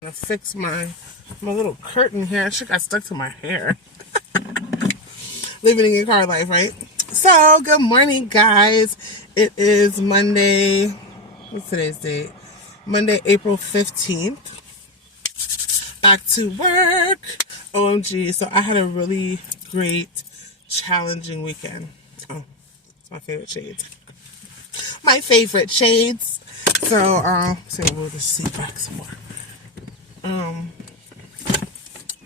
I'm gonna fix my little curtain here. I should got stuck to my hair. Living in your car life, right? So, good morning, guys. It is Monday. What's today's date? Monday, April 15th. Back to work. OMG. So, I had a really great, challenging weekend. Oh, it's my favorite shades. My favorite shades. So, we'll just see back some more.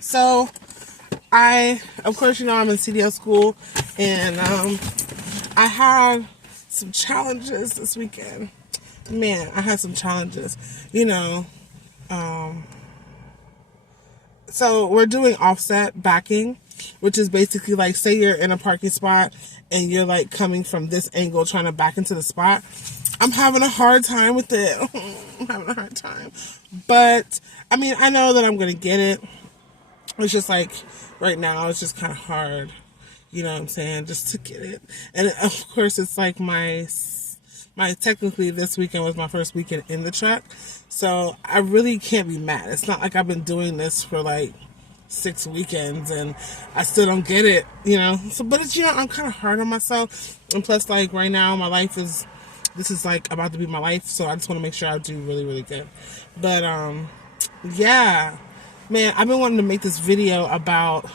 So of course, I'm in CDL school, and I had some challenges this weekend. Man, I had some challenges, so we're doing offset backing, which is basically like, say you're in a parking spot and you're like coming from this angle trying to back into the spot. I'm having a hard time with it. I'm having a hard time. But, I know that I'm going to get it. It's just like, right now, it's just kind of hard, you know what I'm saying, just to get it. And of course, it's like technically this weekend was my first weekend in the truck. So I really can't be mad. It's not like I've been doing this for like 6 weekends and I still don't get it, So, but it's, I'm kind of hard on myself. And plus, like, right now, this is like about to be my life. So I just want to make sure I do really, really good. But, yeah, man, I've been wanting to make this video about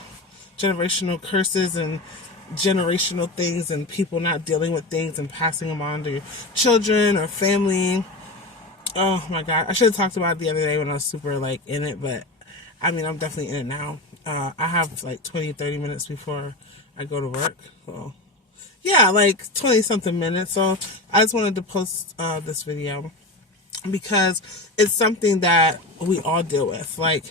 generational curses and generational things and people not dealing with things and passing them on to your children or family. Oh my God. I should have talked about it the other day when I was super like in it, but I'm definitely in it now. I have like 20-30 minutes before I go to work. Well, yeah, like 20 something minutes. So I just wanted to post this video because it's something that we all deal with. Like,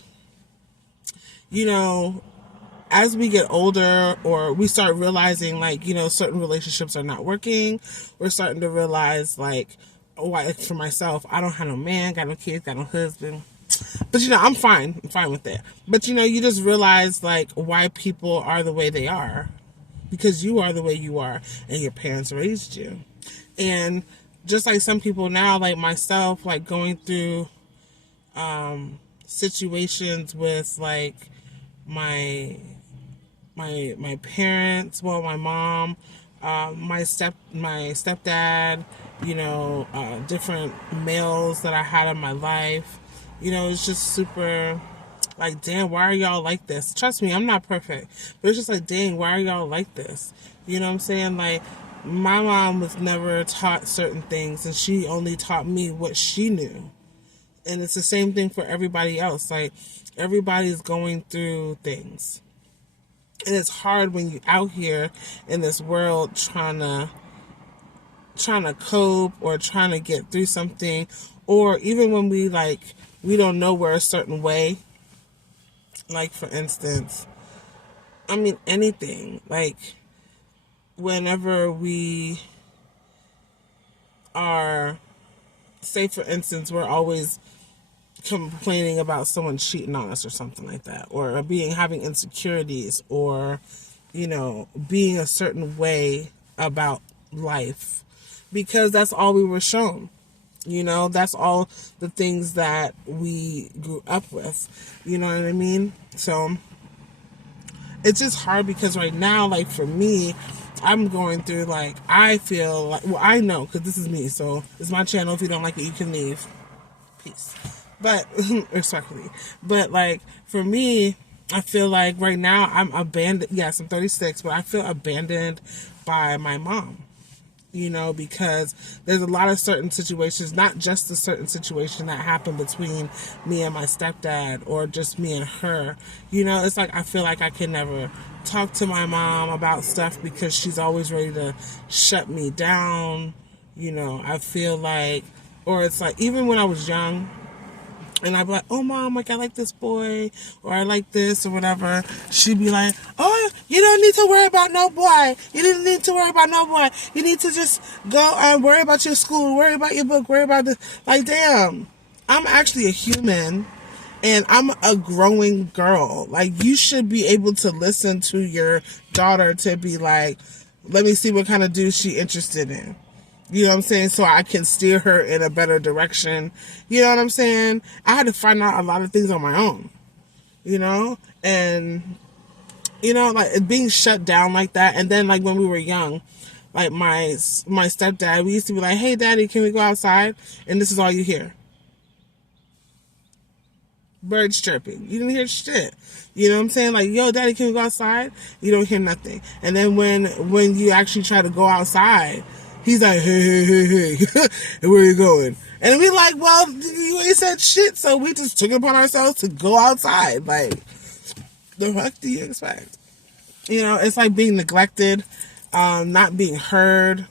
as we get older, or we start realizing, like, certain relationships are not working, we're starting to realize, like, for myself, I don't have no man, got no kids, got no husband. But, I'm fine with it. But, you just realize, like, why people are the way they are. Because you are the way you are, and your parents raised you. And just like some people now, like myself, like going through situations with, like, my parents, well, my mom, my stepdad, different males that I had in my life. It's just super, like, damn, why are y'all like this? Trust me, I'm not perfect, but it's just like, dang, why are y'all like this? You know what I'm saying? Like, my mom was never taught certain things, and she only taught me what she knew. And it's the same thing for everybody else. Like, everybody's going through things. And it's hard when you're out here in this world trying to cope or trying to get through something. Or even when we don't know we're a certain way. Like, for instance, anything. Like, whenever we are, say, for instance, we're always complaining about someone cheating on us or something like that, or having insecurities, or being a certain way about life, because that's all we were shown. That's all the things that we grew up with. You know what I mean? So it's just hard because right now, like, for me, I'm going through, like, I feel like, well, I know, because this is me, so it's my channel. If you don't like it, you can leave. Peace. But, respectfully. But, like, for me, I feel like right now I'm abandoned. Yes, I'm 36, but I feel abandoned by my mom. Because there's a lot of certain situations, not just the certain situation that happened between me and my stepdad, or just me and her. It's like, I feel like I can never talk to my mom about stuff because she's always ready to shut me down. I feel like, or it's like, even when I was young, and I'd be like, oh, Mom, like, I like this boy, or I like this, or whatever. She'd be like, oh, you don't need to worry about no boy. You didn't need to worry about no boy. You need to just go and worry about your school, worry about your book, worry about this. Like, damn, I'm actually a human, and I'm a growing girl. Like, you should be able to listen to your daughter to be like, let me see what kind of dude she interested in. You know what I'm saying? So I can steer her in a better direction. You know what I'm saying? I had to find out a lot of things on my own, you know? And, you know, like being shut down like that. And then like when we were young, like my stepdad, we used to be like, hey, daddy, can we go outside? And this is all you hear. Birds chirping. You didn't hear shit. You know what I'm saying? Like, yo, daddy, can we go outside? You don't hear nothing. And then when you actually try to go outside, he's like, hey, where are you going? And we like, well, you ain't said shit, so we just took it upon ourselves to go outside. Like, the fuck do you expect? You know, it's like being neglected, not being heard.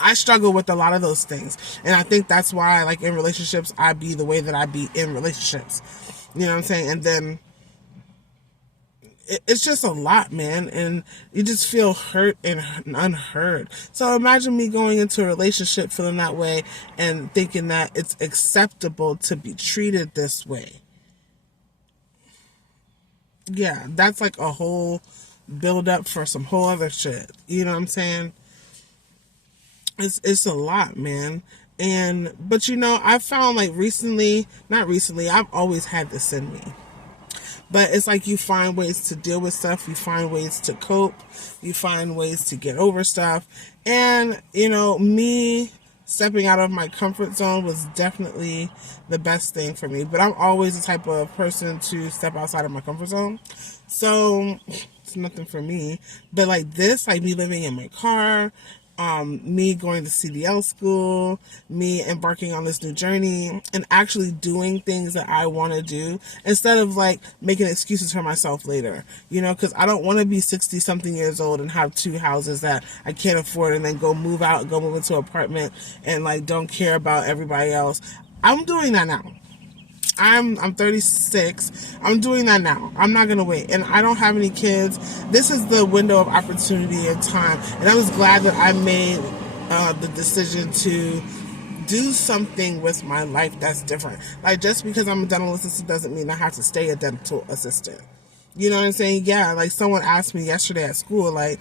I struggle with a lot of those things. And I think that's why, like, in relationships, I be the way that I be in relationships. You know what I'm saying? And then it's just a lot, man. And you just feel hurt and unheard. So imagine me going into a relationship feeling that way and thinking that it's acceptable to be treated this way. Yeah, that's like a whole build up for some whole other shit. You know what I'm saying? It's a lot, man. But you know, I found like not recently, I've always had this in me. But it's like you find ways to deal with stuff, you find ways to cope, you find ways to get over stuff. And, you know, me stepping out of my comfort zone was definitely the best thing for me. But I'm always the type of person to step outside of my comfort zone. So it's nothing for me. But like this, like me living in my car, me going to CDL school, me embarking on this new journey, and actually doing things that I want to do instead of like making excuses for myself later, you know, because I don't want to be 60 something years old and have 2 houses that I can't afford and then go move into an apartment and like don't care about everybody else. I'm doing that now. I'm 36. I'm doing that now. I'm not going to wait. And I don't have any kids. This is the window of opportunity and time. And I was glad that I made the decision to do something with my life that's different. Like, just because I'm a dental assistant doesn't mean I have to stay a dental assistant. You know what I'm saying? Yeah, like someone asked me yesterday at school, like,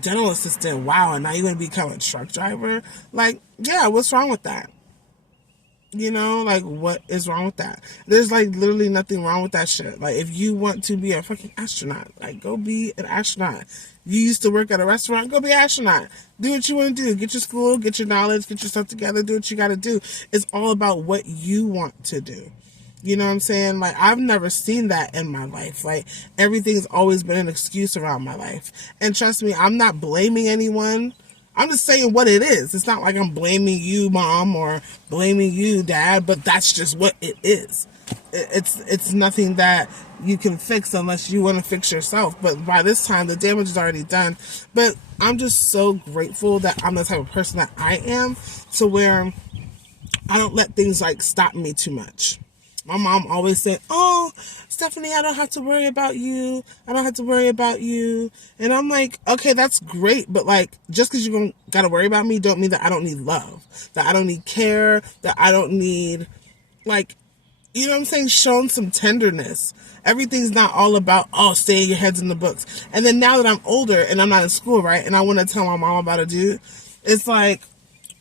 dental assistant, wow, and now you're going to become a truck driver? Like, yeah, what's wrong with that? You know, like, what is wrong with that? There's, like, literally nothing wrong with that shit. Like, if you want to be a fucking astronaut, like, go be an astronaut. You used to work at a restaurant, go be an astronaut. Do what you want to do. Get your school, get your knowledge, get your stuff together, do what you got to do. It's all about what you want to do. You know what I'm saying? Like, I've never seen that in my life. Like, everything's always been an excuse around my life. And trust me, I'm not blaming anyone. I'm just saying what it is. It's not like I'm blaming you, mom, or blaming you, dad, but that's just what it is. It's nothing that you can fix unless you want to fix yourself. But by this time, the damage is already done. But I'm just so grateful that I'm the type of person that I am, to where I don't let things like stop me too much. My mom always said, oh, Stephanie, I don't have to worry about you. I don't have to worry about you. And I'm like, okay, that's great. But like, just because you got to worry about me don't mean that I don't need love, that I don't need care, that I don't need, like, you know what I'm saying, shown some tenderness. Everything's not all about, oh, stay your heads in the books. And then now that I'm older and I'm not in school, right, and I want to tell my mom about a dude, it's like,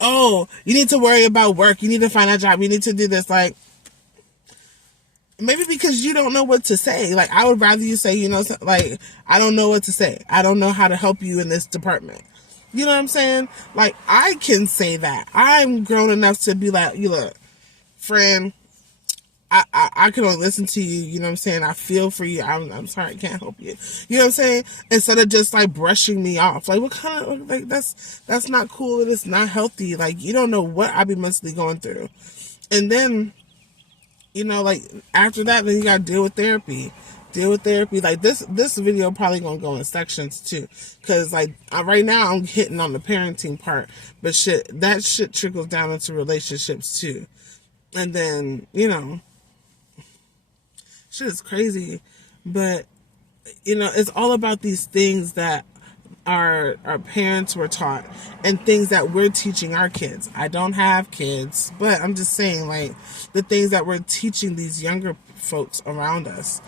oh, you need to worry about work. You need to find a job. You need to do this. Like, maybe because you don't know what to say. Like, I would rather you say, you know, like, I don't know what to say. I don't know how to help you in this department. You know what I'm saying? Like, I can say that. I'm grown enough to be like, you look, friend, I can only listen to you. You know what I'm saying? I feel for you. I'm sorry, I can't help you. You know what I'm saying? Instead of just like brushing me off. Like, what kind of, like, that's not cool. It's not healthy. Like, you don't know what I be mentally going through. And then, you know, like, after that, then you gotta deal with therapy. Like, this video probably gonna go in sections too, because like right now I'm hitting on the parenting part, but that shit trickles down into relationships too. And then, you know, shit is crazy. But, you know, it's all about these things that our parents were taught and things that we're teaching our kids. I don't have kids, but I'm just saying, like, the things that we're teaching these younger folks around us.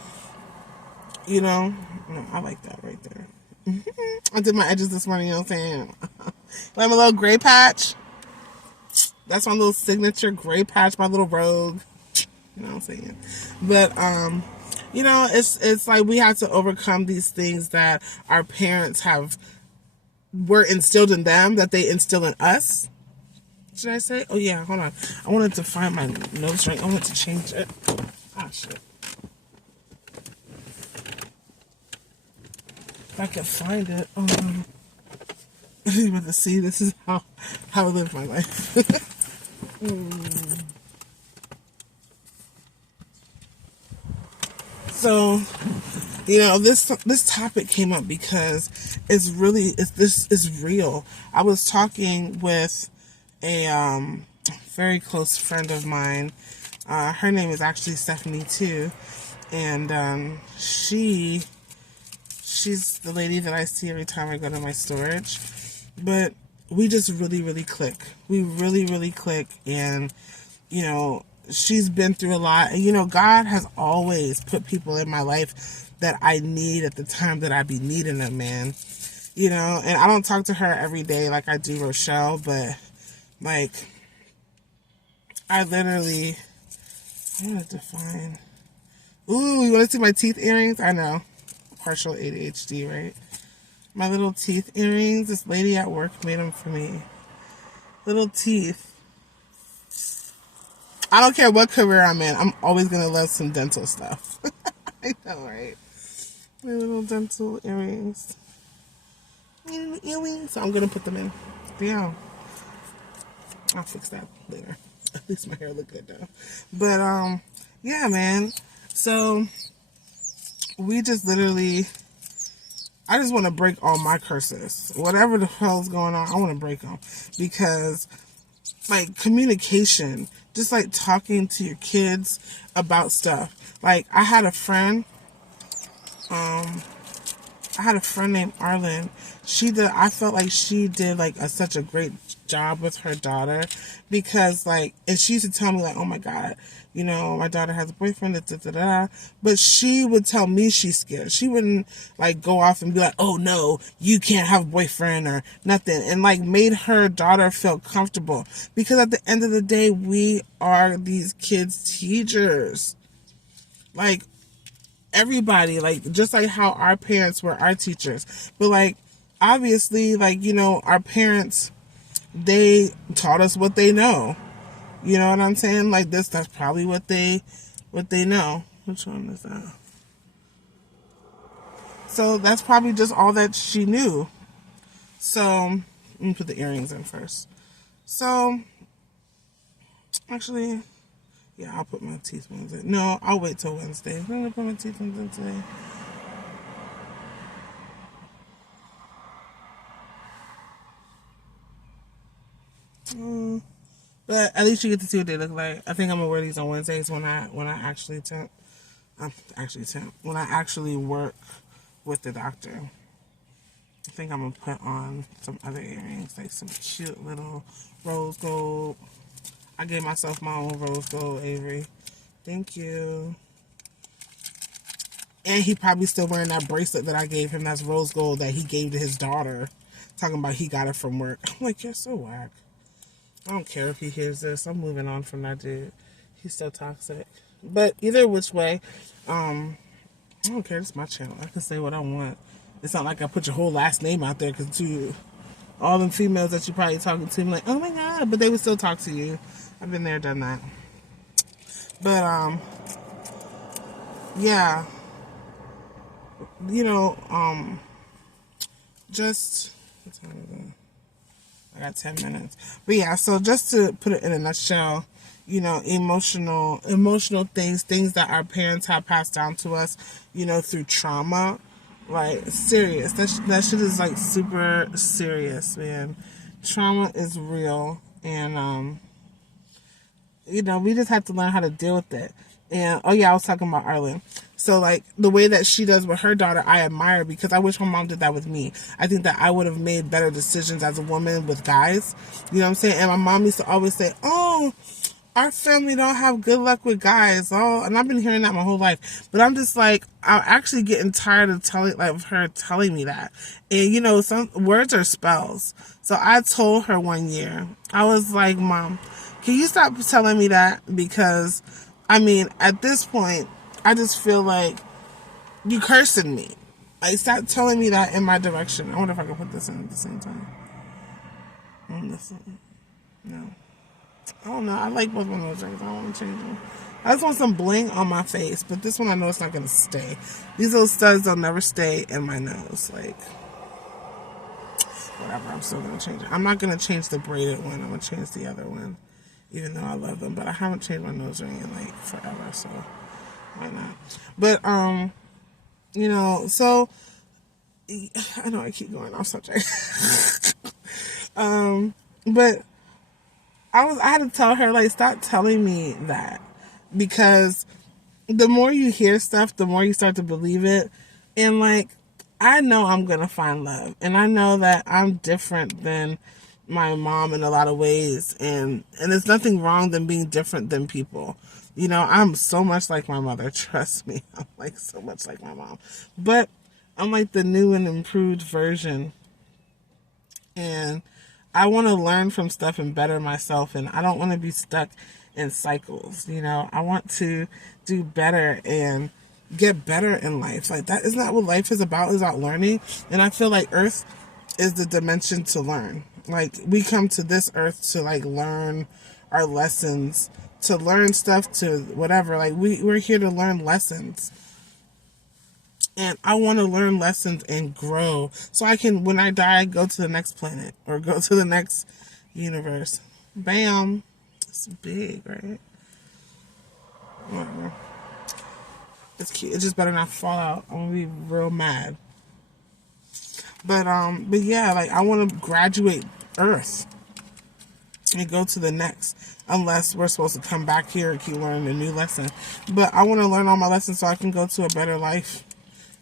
You know? No, I like that right there. I did my edges this morning, you know what I'm saying? Like my little gray patch. That's my little signature gray patch, my little rogue. You know what I'm saying? But, you know, it's like we have to overcome these things that our parents were instilled in them, that they instill in us. Should I say? Oh, yeah, hold on. I wanted to find my nose ring. I wanted to change it. Ah, shit. If I could find it. You want to see, this is how I live my life. So, you know, this topic came up because this is real. I was talking with a very close friend of mine. Her name is actually Stephanie too, and she's the lady that I see every time I go to my storage. But we just really click. We really click, and you know, she's been through a lot, and you know, God has always put people in my life that I need at the time that I be needing them, man. You know, and I don't talk to her every day like I do Rochelle, but like I wanted to find. Ooh, you want to see my teeth earrings? I know, partial ADHD, right? My little teeth earrings. This lady at work made them for me. Little teeth. I don't care what career I'm in. I'm always going to love some dental stuff. I know, right? My little dental earrings. Earrings. So I'm going to put them in. Damn. I'll fix that later. At least my hair look good now. But, yeah, man. So, we just literally... I just want to break all my curses. Whatever the hell's going on, I want to break them. Because, like, communication, just like talking to your kids about stuff. Like, I had a friend named Arlen. I felt like she did, like, such a great job with her daughter. Because, like, and she used to tell me, like, oh my God, you know, my daughter has a boyfriend, but she would tell me she's scared. She wouldn't, like, go off and be like, oh no, you can't have a boyfriend or nothing. And, like, made her daughter feel comfortable. Because at the end of the day, we are these kids' teachers. Like, everybody, like, just like how our parents were our teachers. But, like, obviously, like, you know, our parents, they taught us what they know. You know what I'm saying? Like, that's probably what they know. Which one is that? So that's probably just all that she knew. So, let me put the earrings in first. So, actually, yeah, I'll put my teeth ones in. No, I'll wait till Wednesday. I'm going to put my teeth ones in today. But at least you get to see what they look like. I think I'm gonna wear these on Wednesdays when I actually when I actually work with the doctor. I think I'm gonna put on some other earrings, like some cute little rose gold. I gave myself my own rose gold, Avery. Thank you. And he probably still wearing that bracelet that I gave him. That's rose gold that he gave to his daughter. Talking about he got it from work. I'm like, you're so whack. I don't care if he hears this. I'm moving on from that dude. He's so toxic. But either which way, I don't care. It's my channel. I can say what I want. It's not like I put your whole last name out there because all them females that you're probably talking to, I'm like, oh my God, but they would still talk to you. I've been there, done that. But, yeah. You know, just, what time is it? I got 10 minutes. But yeah, so just to put it in a nutshell, you know, emotional things that our parents have passed down to us, you know, through trauma, like, serious. That shit is, like, super serious, man. Trauma is real, and, you know, we just have to learn how to deal with it. And, oh yeah, I was talking about Arlen. So, like, the way that she does with her daughter, I admire, because I wish my mom did that with me. I think that I would have made better decisions as a woman with guys. You know what I'm saying? And my mom used to always say, oh, our family don't have good luck with guys. Oh, and I've been hearing that my whole life. But I'm just like, I'm actually getting tired of her telling me that. And you know, some words are spells. So I told her one year, I was like, Mom, can you stop telling me that? Because, I mean, at this point, I just feel like you cursing me. Like, stop telling me that in my direction. I wonder if I can put this in at the same time. Listen. No. I don't know. I like both my nose rings. I don't want to change them. I just want some bling on my face, but this one I know it's not going to stay. These little studs, they'll never stay in my nose. Like, whatever. I'm still going to change it. I'm not going to change the braided one. I'm going to change the other one, even though I love them. But I haven't changed my nose ring in, like, forever, so why not? But, you know, so, I know I keep going off subject. But I had to tell her, like, stop telling me that, because the more you hear stuff, the more you start to believe it. And like, I know I'm gonna find love, and I know that I'm different than my mom in a lot of ways, and there's nothing wrong than being different than people. You know, I'm so much like my mother, trust me. I'm like so much like my mom, but I'm like the new and improved version, and I want to learn from stuff and better myself, and I don't want to be stuck in cycles. You know, I want to do better and get better in life. Like, that isn't that what life is about? Is about learning. And I feel like Earth is the dimension to learn. Like, we come to this Earth to like learn our lessons, to learn stuff, to whatever. Like, we're here to learn lessons. And I want to learn lessons and grow so I can, when I die, go to the next planet or go to the next universe. Bam. It's big, right? Whatever. It's cute. It just better not fall out. I'm going to be real mad. But yeah, like, I want to graduate Earth and go to the next, unless we're supposed to come back here and keep learning a new lesson. But I want to learn all my lessons so I can go to a better life,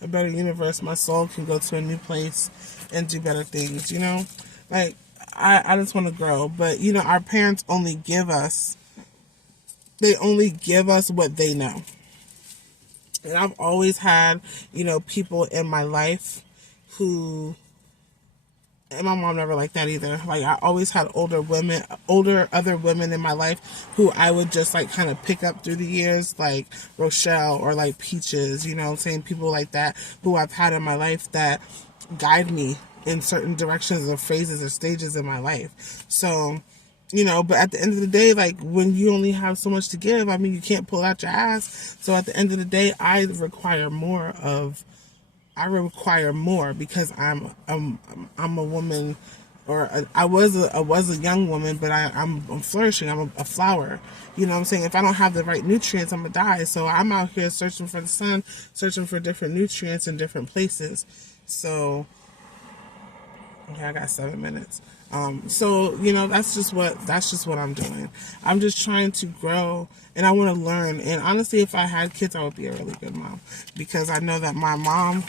a better universe. My soul can go to a new place and do better things, you know? Like, I just want to grow. But, you know, our parents only give us what they know. And I've always had, you know, people in my life who, and my mom never liked that either. Like, I always had other women in my life who I would just like kind of pick up through the years, like Rochelle or like Peaches, you know what I'm saying? People like that who I've had in my life that guide me in certain directions or phases or stages in my life. So, you know, but at the end of the day, like, when you only have so much to give, I mean, you can't pull out your ass. So at the end of the day, I require more because I'm a woman, or I was a young woman, but I'm flourishing. I'm a flower. You know what I'm saying? If I don't have the right nutrients, I'm gonna die. So I'm out here searching for the sun, searching for different nutrients in different places. So, okay, I got 7 minutes. So, you know, that's just what I'm doing. I'm just trying to grow, and I want to learn. And honestly, if I had kids, I would be a really good mom, because I know that my mom,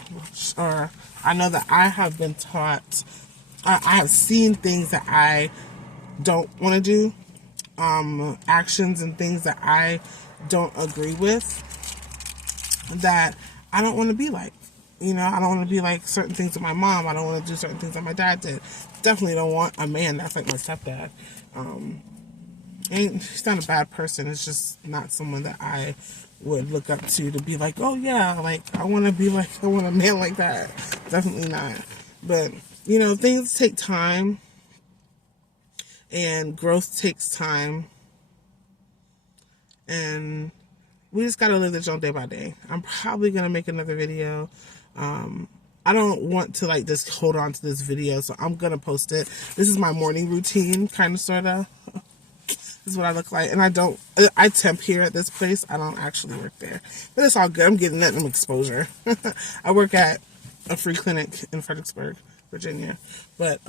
or I know that I have been taught, I have seen things that I don't want to do, actions and things that I don't agree with, that I don't want to be like. You know, I don't want to be like certain things with my mom. I don't want to do certain things that my dad did. Definitely don't want a man that's like my stepdad. And he's not a bad person. It's just not someone that I would look up to be like, oh yeah, like, I want a man like that. Definitely not. But, you know, things take time, and growth takes time, and we just gotta live this on day by day. I'm probably gonna make another video. I don't want to like just hold on to this video, so I'm gonna post it. This is my morning routine, kind of, sort of. This is what I look like, and I temp here at this place. I don't actually work there, but it's all good. I'm getting that exposure. I work at a free clinic in Fredericksburg, Virginia, but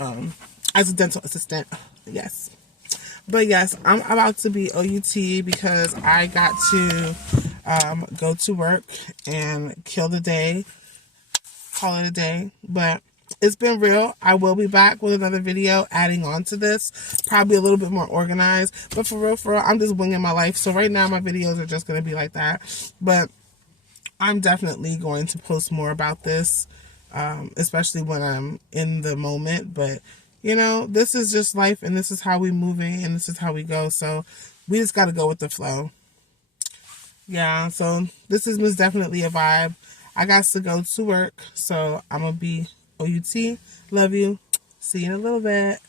as a dental assistant, yes. But yes, I'm about to be OUT because I got to go to work and kill the day, call it a day. But it's been real. I will be back with another video adding on to this, probably a little bit more organized, but for real, I'm just winging my life. So right now my videos are just going to be like that, but I'm definitely going to post more about this, especially when I'm in the moment. But you know, this is just life, and this is how we moving, and this is how we go. So we just got to go with the flow. Yeah, so this is Mz.Definetly a vibe. I got to go to work, so I'm going to be OUT. Love you. See you in a little bit.